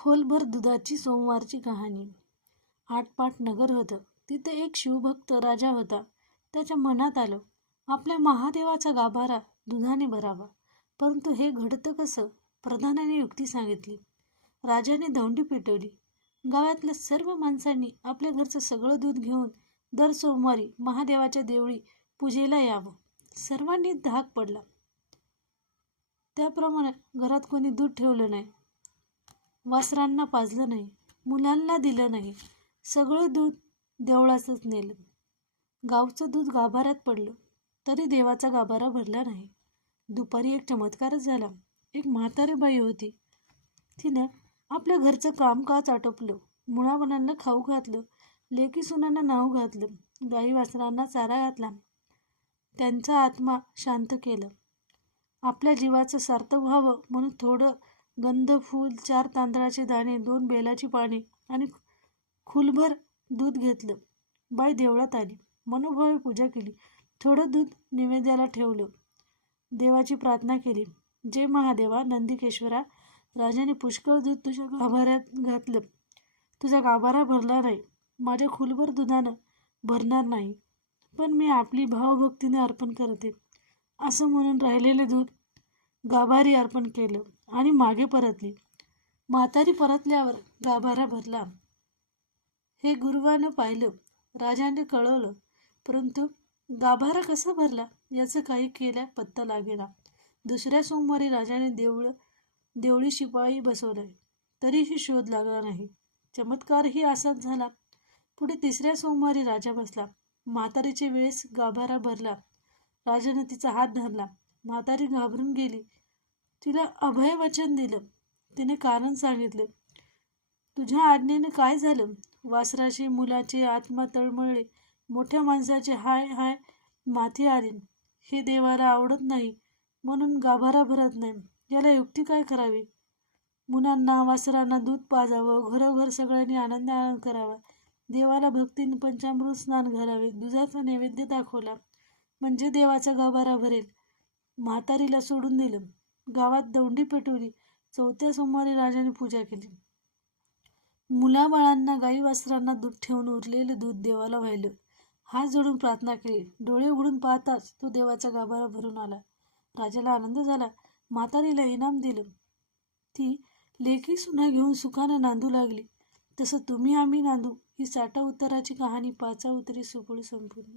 खोलभर दुधाची सोमवारची कहाणी. आटपाट नगर होतं. तिथे एक शिवभक्त राजा होता. त्याच्या मनात आलं, आपल्या महादेवाचा गाभारा दुधाने भरावा. परंतु हे घडतं कसं? प्रधानाने युक्ती सांगितली. राजाने दौंडी पेटवली. गावातल्या सर्व माणसांनी आपल्या घरचं सगळं दूध घेऊन दर सोमवारी महादेवाच्या देवळी पूजेला यावं. सर्वांनी धाक पडला. त्याप्रमाणे घरात कोणी दूध ठेवलं नाही, वासरांना पाजलं नाही, मुलांना दिलं नाही. सगळं दूध देवळातच नेलं. गावचं दूध गाभाऱ्यात पडलं, तरी देवाचा गाभारा भरला नाही. दुपारी एक चमत्कारच झाला. एक म्हातारी बाई होती. तिनं आपल्या घरचं कामकाज आटोपलं, मुलाबाळांना खाऊ घातलं, लेकी सुनांना नाव घातलं, गाई वासरांना चारा घातला, त्यांचा आत्मा शांत केलं. आपल्या जीवाचं सार्थक व्हावं म्हणून थोडं गंध फूल, 4 तांदळाचे दाणे, 2 बेलाची पाने आणि खुलभर दूध घेतलं. बाई देवळात आली, मनोभावे पूजा केली, थोडं दूध नैवेद्याला ठेवलं, देवाची प्रार्थना केली. जय महादेवा, नंदिकेश्वरा, राजाने पुष्कळ दूध तुझ्या गाभाऱ्यात घातलं. तुझा गाभारा भरला नाही, माझ्या खुलभर दुधानं भरणार नाही, पण मी आपली भावभक्तीने अर्पण करते, असं म्हणून राहिलेले दूध गाभारी अर्पण केलं आणि मागे परतली. म्हातारी परतल्यावर गाभारा भरला. हे गुरुवानं पाहिलं, राजाने कळवलं, परंतु गाभारा कसा भरला याचं काही केल्या पत्ता लागेना. दुसऱ्या सोमवारी राजाने देवळी शिपाई बसवले, तरीही शोध लागला नाही. चमत्कारही असाच झाला. पुढे 3ऱ्या सोमवारी राजा बसला. म्हातारीच्या वेळेस गाभारा भरला. राजाने तिचा हात धरला. म्हातारी घाबरून गेली. तिला अभय वचन दिलं. तिने कारण सांगितलं. तुझ्या आज्ञेने काय झालं? वासराचे, मुलाचे आत्मा तळमळले. मोठ्या माणसाचे हाय हाय माथी आले. हे देवाला आवडत नाही म्हणून गाभारा भरत नाही. याला युक्ती काय करावी? मुलांना वासरांना दूध पाजावं, घरोघर सगळ्यांनी आनंद करावा, देवाला भक्तीने पंचामृत स्नान घालावे, दुधाचा नैवेद्य दाखवला म्हणजे देवाचा गाभारा भरेल. म्हातारीला सोडून दिलं. गावात दौंडी पेटवली. 4थ्या सोमवारी राजाने पूजा केली. मुलाबाळांना, गाई वासरांना दूध ठेवून उरलेलं दूध देवाला वाहिलं. हात जोडून प्रार्थना केली. डोळे उघडून पाहताच तो देवाचा गाभारा भरून आला. राजाला आनंद झाला. म्हातारीला इनाम दिलं. ती लेकी सुना घेऊन सुखानं नांदू लागली. तसं तुम्ही आम्ही नांदू ही साठा उताराची कहाणी 5 उतरी सुपळी संपूर्ण.